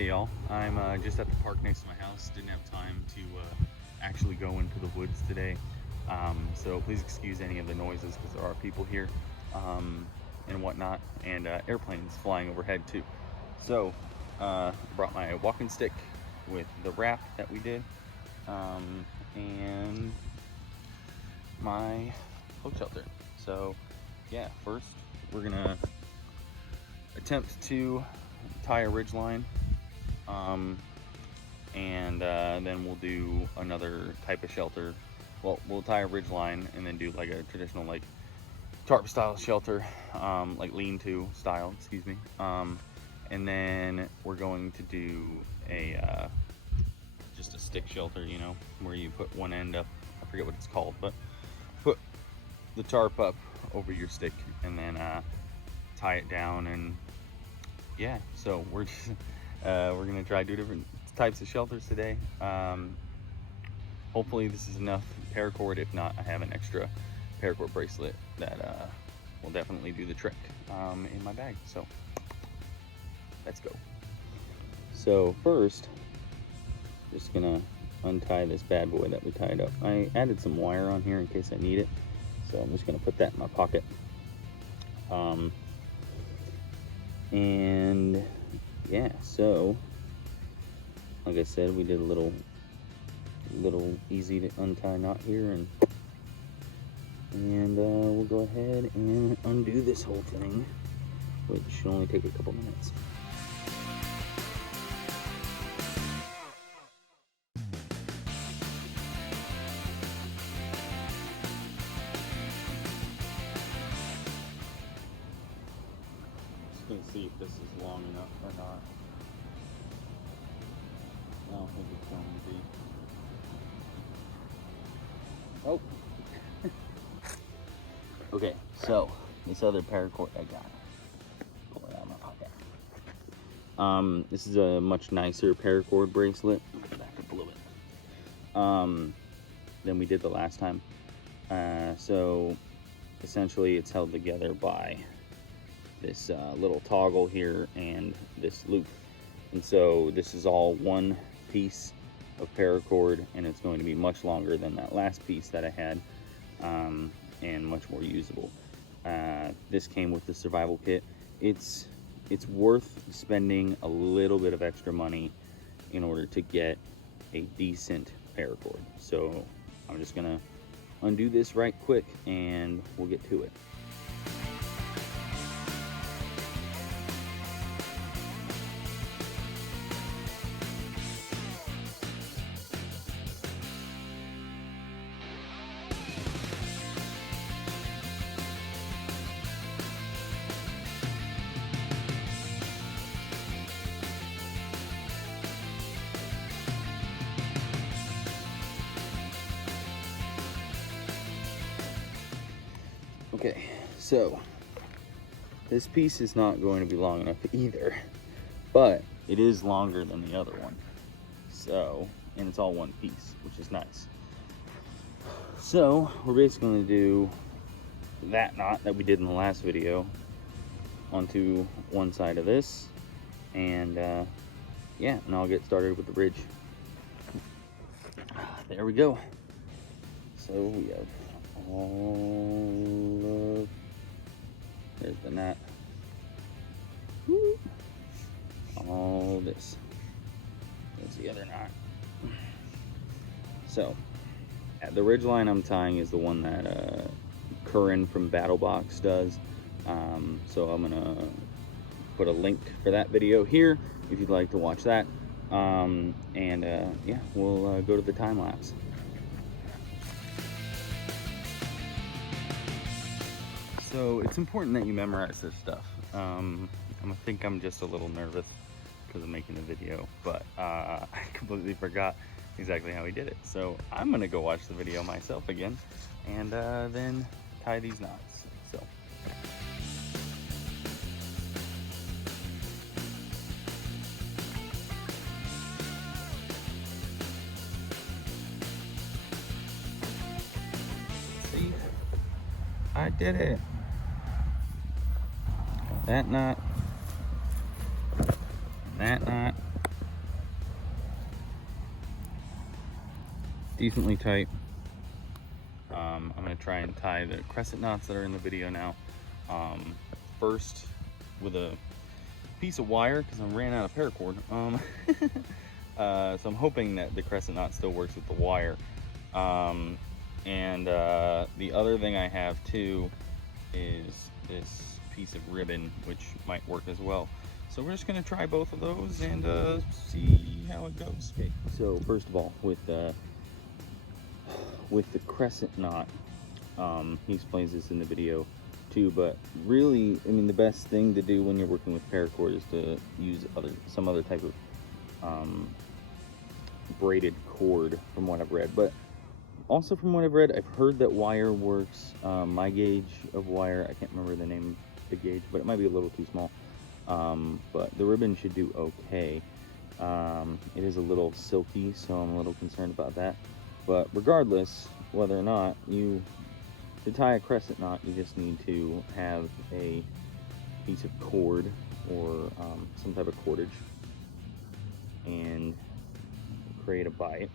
Hey y'all, I'm just at the park next to my house. Didn't have time to actually go into the woods today, so please excuse any of the noises because there are people here and whatnot, and airplanes flying overhead too. So brought my walking stick with the wrap that we did, and my hook shelter. So yeah, first we're gonna attempt to tie a ridgeline, and then we'll do another type of shelter. Well, we'll tie a ridgeline and then do like a traditional like tarp style shelter, like lean-to style, excuse me. And then we're going to do a just a stick shelter, you know, where you put one end up, I forget what it's called, but put the tarp up over your stick and then tie it down. And yeah, so we're just we're gonna try 2 different types of shelters today. Hopefully this is enough paracord. If not, I have an extra paracord bracelet that will definitely do the trick in my bag. So let's go. So first, just gonna untie this bad boy that we tied up. I added some wire on here in case I need it, so I'm just gonna put that in my pocket. And yeah, so like I said, we did a little easy to untie knot here, and we'll go ahead and undo this whole thing, which should only take a couple minutes. Just gonna see if this is long enough or not. I don't think it's going to be. Oh. Okay, so this other paracord I got. Pull it out of my pocket. This is a much nicer paracord bracelet. Back up a little bit. Than we did the last time. So essentially it's held together by this little toggle here and this loop. And so this is all one piece of paracord, and it's going to be much longer than that last piece that I had, and much more usable. This came with the survival kit. It's worth spending a little bit of extra money in order to get a decent paracord. So I'm just gonna undo this right quick and we'll get to it. Okay, so this piece is not going to be long enough either, but it is longer than the other one. So, and it's all one piece, which is nice. So we're basically going to do that knot that we did in the last video onto one side of this, and yeah, and I'll get started with the bridge. There we go. So we have all of, there's the knot, all this, there's the other knot. So the ridgeline I'm tying is the one that Currin from BattleBox does. So I'm gonna put a link for that video here if you'd like to watch that. Yeah, we'll go to the time lapse. So it's important that you memorize this stuff. I think I'm just a little nervous because I'm making the video, but I completely forgot exactly how he did it. So I'm gonna go watch the video myself again, and then tie these knots. So. See, I did it. That knot, that knot, decently tight. I'm gonna try and tie the crescent knots that are in the video now. First with a piece of wire, because I ran out of paracord. So I'm hoping that the crescent knot still works with the wire. And the other thing I have too is this piece of ribbon, which might work as well. So we're just gonna try both of those and see how it goes. Okay, so first of all, with the crescent knot, he explains this in the video too, but really, I mean, the best thing to do when you're working with paracord is to use some other type of braided cord, from what I've read. But also from what I've read, I've heard that wire works. My gauge of wire, I can't remember the name of the gauge, but it might be a little too small. But the ribbon should do okay. It is a little silky, so I'm a little concerned about that. But regardless, whether or not to tie a crescent knot, you just need to have a piece of cord or some type of cordage and create a bight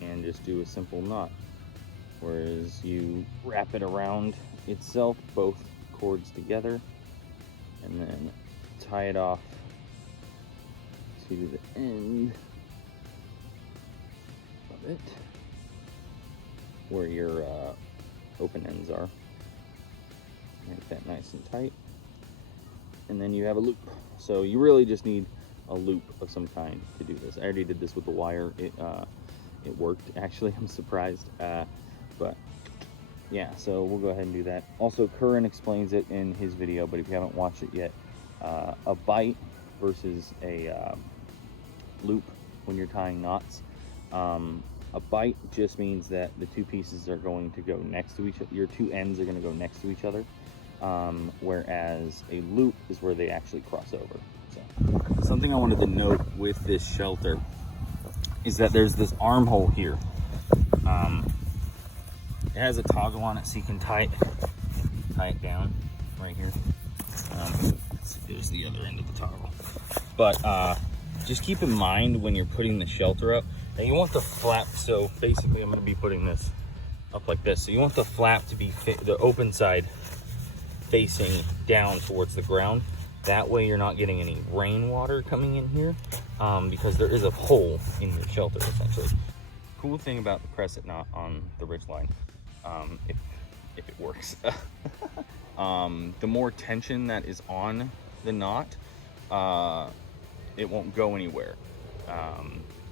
and just do a simple knot. Whereas you wrap it around itself, both cords together, and then tie it off to the end of it where your open ends are. Make that nice and tight, and then you have a loop. So you really just need a loop of some kind to do this. I already did this with the wire. It worked, actually. I'm surprised, but yeah, so we'll go ahead and do that. Also, Currin explains it in his video, but if you haven't watched it yet, a bight versus a loop when you're tying knots. A bight just means that the two pieces are going to go next to each other. Your two ends are going to go next to each other, whereas a loop is where they actually cross over. So, something I wanted to note with this shelter is that there's this armhole here. It has a toggle on it, so you can tie it down right here. There's the other end of the toggle. But just keep in mind when you're putting the shelter up, and you want the flap, so basically I'm going to be putting this up like this. So you want the flap to be, the open side facing down towards the ground. That way you're not getting any rainwater coming in here, because there is a hole in your shelter, essentially. Cool thing about the crescent knot on the Ridgeline, if it works, the more tension that is on the knot, it won't go anywhere.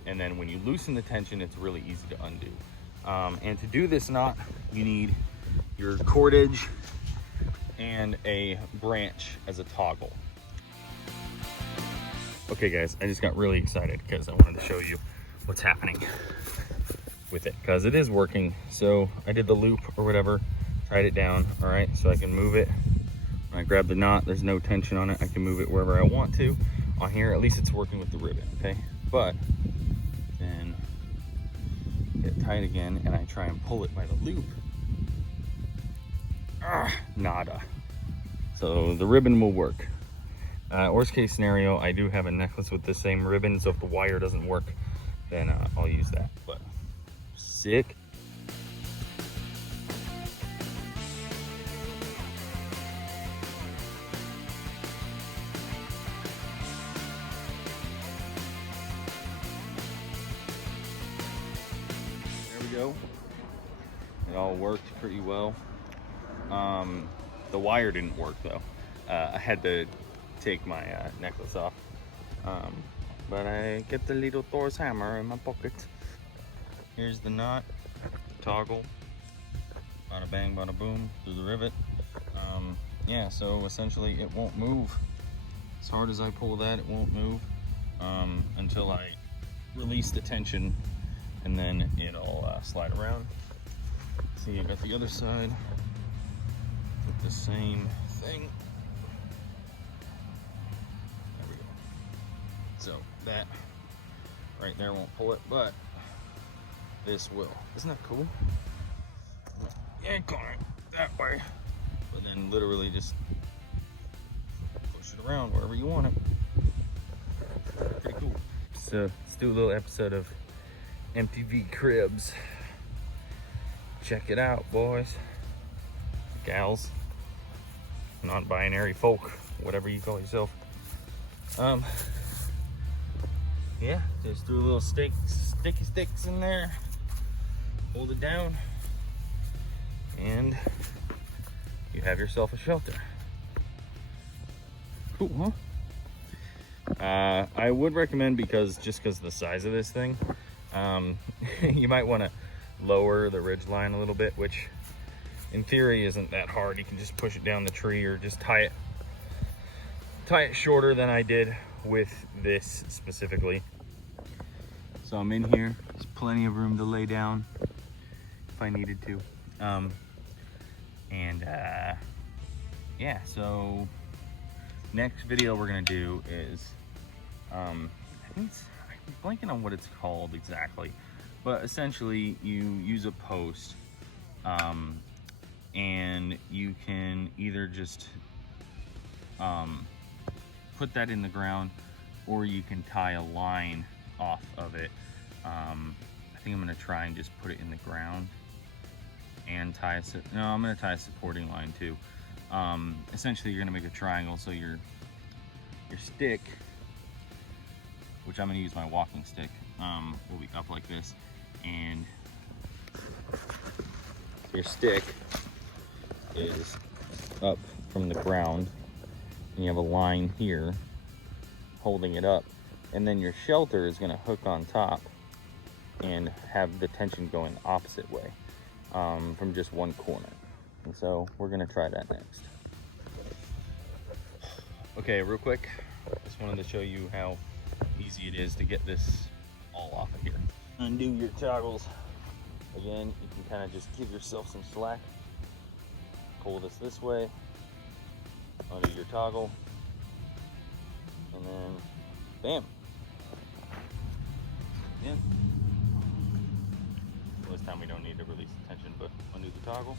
And then when you loosen the tension, it's really easy to undo. And to do this knot, you need your cordage and a branch as a toggle. Okay guys, I just got really excited because I wanted to show you what's happening with it, because it is working. So I did the loop or whatever, tied it down, all right, so I can move it. When I grab the knot, there's no tension on it. I can move it wherever I want to. On here, at least it's working with the ribbon, okay? But then get it tight again, and I try and pull it by the loop. Nada. So the ribbon will work. Worst case scenario, I do have a necklace with the same ribbon, so if the wire doesn't work, then I'll use that. But sick. There we go. It all worked pretty well. The wire didn't work though. I had to take my necklace off, but I get the little Thor's hammer in my pocket. Here's the knot, toggle, bada bang, bada boom, through the rivet. Yeah, so essentially it won't move. As hard as I pull that, it won't move until I release the tension, and then it'll slide around. See, I got the other side with the same thing. There we go. So that right there won't pull it, but this will. Isn't that cool? Yank on it that way, but then literally just push it around wherever you want it. Pretty cool. So let's do a little episode of MTV Cribs. Check it out, boys, gals, non-binary folk, whatever you call yourself. Yeah, just threw a little sticky sticks in there, hold it down, and you have yourself a shelter. Cool, huh? I would recommend, because of the size of this thing, you might want to lower the ridgeline a little bit, which in theory isn't that hard. You can just push it down the tree, or just tie it shorter than I did with this specifically. So I'm in here, there's plenty of room to lay down if I needed to. Yeah, so next video we're gonna do is, I'm blanking on what it's called exactly, but essentially you use a post, and you can either just put that in the ground, or you can tie a line off of it. I think I'm gonna try and just put it in the ground and tie I'm gonna tie a supporting line too. Essentially you're gonna make a triangle, so your stick, which I'm gonna use my walking stick, will be up like this, and your stick is up from the ground, and you have a line here holding it up, and then your shelter is going to hook on top and have the tension going the opposite way, from just one corner. And so we're going to try that next. Okay, real quick, just wanted to show you how easy it is to get this all off of here. Undo your toggles. Again, you can kind of just give yourself some slack. Pull this way, undo your toggle, and then bam. Yeah. This time we don't need to release the tension, but undo the toggle.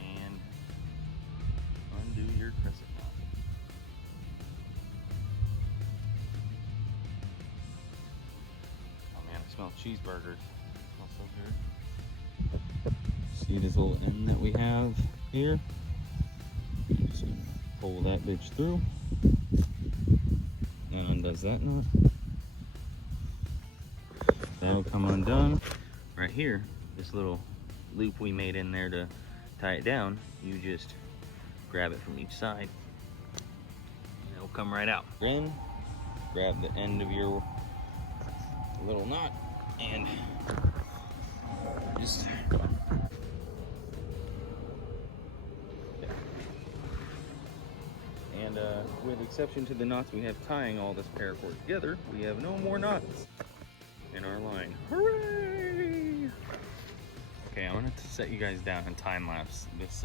And undo your crescent knot. Oh man, I smell cheeseburgers. It smells so good. See this little end that we have here? Just pull that bitch through. That undoes that knot. That'll come undone. Right here, this little loop we made in there to tie it down, you just grab it from each side, and it'll come right out. Then grab the end of your little knot and just with exception to the knots we have tying all this paracord together, we have no more knots in our line. Hooray! Okay, I'm gonna set you guys down and time lapse this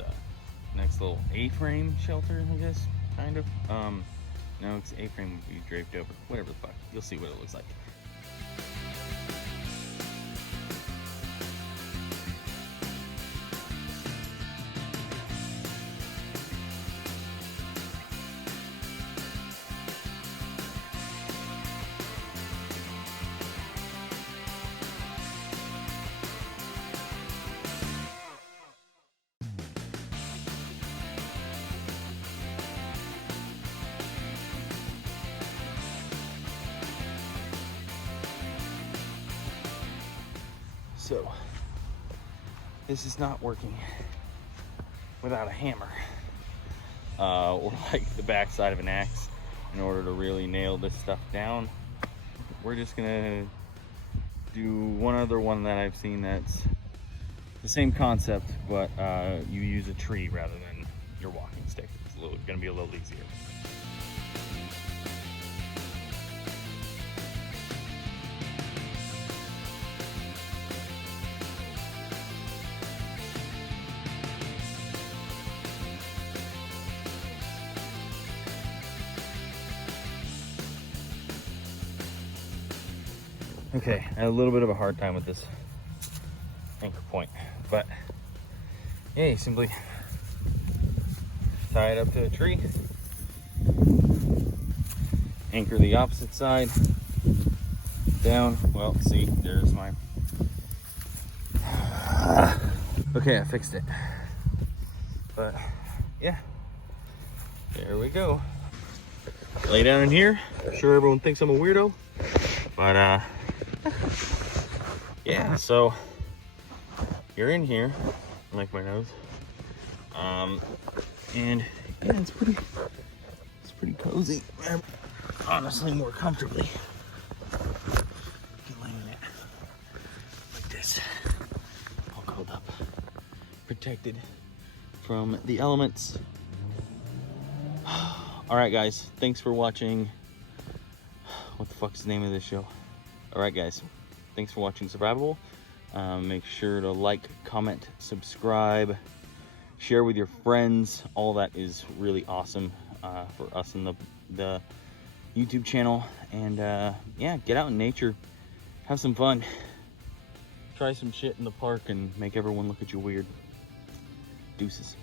next little A-frame shelter, I guess, kind of. No, it's A-frame will be draped over, whatever the fuck. You'll see what it looks like. So, this is not working without a hammer, or like the backside of an axe in order to really nail this stuff down. We're just gonna do one other one that I've seen that's the same concept, but you use a tree rather than your walking stick. It's gonna be a little easier. Okay, I had a little bit of a hard time with this anchor point, but yeah, you simply tie it up to a tree, anchor the opposite side, down. Well, see, there's my... Okay, I fixed it. But, yeah. There we go. Lay down in here. I'm sure everyone thinks I'm a weirdo. But, yeah, so... You're in here. I like my nose. And, yeah, it's pretty cozy. Honestly, more comfortably. Laying it like this, all curled up, protected from the elements. All right, guys, thanks for watching. What the fuck's the name of this show? All right, guys, thanks for watching Survivable. Make sure to like, comment, subscribe, share with your friends. All that is really awesome for us in the YouTube channel. And yeah, get out in nature, have some fun, try some shit in the park, and make everyone look at you weird. Deuces.